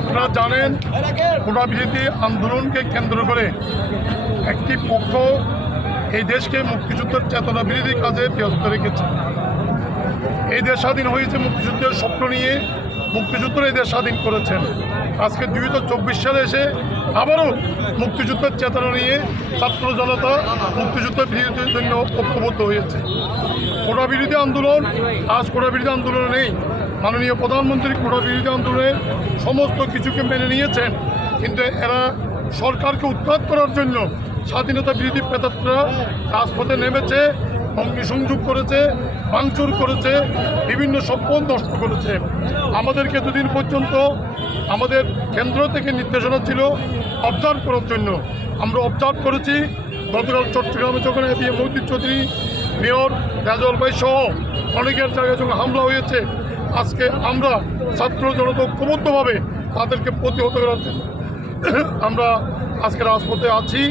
আপনারা জানেন কোটা আন্দোলনকে কেন্দ্র করে একটি পক্ষ এই দেশকে মুক্তিযুদ্ধের চেতনা বিরোধী কাজে ব্যস্ত রেখেছে। এই দেশ স্বাধীন হয়েছে মুক্তিযুদ্ধের স্বপ্ন নিয়ে, মুক্তিযুদ্ধের এই দেশ স্বাধীন করেছেন। আজকে দুই হাজার চব্বিশ সালে এসে আবারও মুক্তিযুদ্ধের চেতনা নিয়ে ছাত্র জনতা মুক্তিযুদ্ধের বিরোধীর জন্য ঐক্যবদ্ধ হয়েছে। কোটা বিরোধী আন্দোলন, আজ কোটা বিরোধী আন্দোলন নেই। মাননীয় প্রধানমন্ত্রী কোটা বিরোধী আন্দোলনের সমস্ত কিছুকে মেনে নিয়েছেন। কিন্তু এরা সরকারকে উৎখাত করার জন্য স্বাধীনতা বিরোধী প্রেতাত্রা রাজপথে নেমেছে অগ্নিসংযোগ করেছে, ভাঙচুর করেছে, বিভিন্ন সম্পদ নষ্ট করেছে। আমাদেরকে দুদিন পর্যন্ত আমাদের কেন্দ্র থেকে নির্দেশনা ছিল অবজার্ভ করার জন্য। আমরা অবজার্ভ করেছি, গতকাল চট্টগ্রামে যখন এ মহিউদ্দিন চৌধুরী, মেয়র রাজল ভাই সহ অনেকের জায়গায় যখন হামলা হয়েছে আজকে আমরা ছাত্র জনতা ঐক্যবদ্ধভাবে তাদেরকে প্রতিহত করার জন্য আমরা আজকে রাজপথে আছি।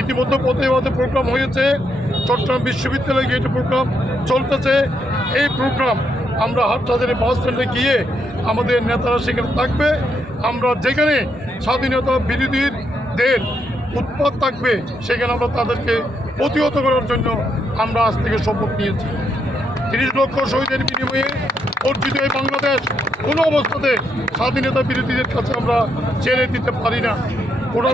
ইতিমধ্যে প্রতিবাদে প্রোগ্রাম হয়েছে। চট্টগ্রাম বিশ্ববিদ্যালয়ে গিয়ে প্রোগ্রাম চলতেছে। এই প্রোগ্রাম আমরা হাটবাজারে বাস স্ট্যান্ডে গিয়ে আমাদের নেতারা সেখানে থাকবে। আমরা যেখানে স্বাধীনতা বিরোধীদের উৎপাদ থাকবে, সেখানে আমরা তাদেরকে প্রতিহত করার জন্য আমরা আজ থেকে শপথ নিয়েছি। তিরিশ লক্ষ শহীদের বিনিময়ে অর্জিত এই বাংলাদেশ কোনো অবস্থাতে স্বাধীনতা বিরোধীদের কাছে আমরা ছেড়ে দিতে পারি না। ওরা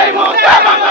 এই মুহূর্তে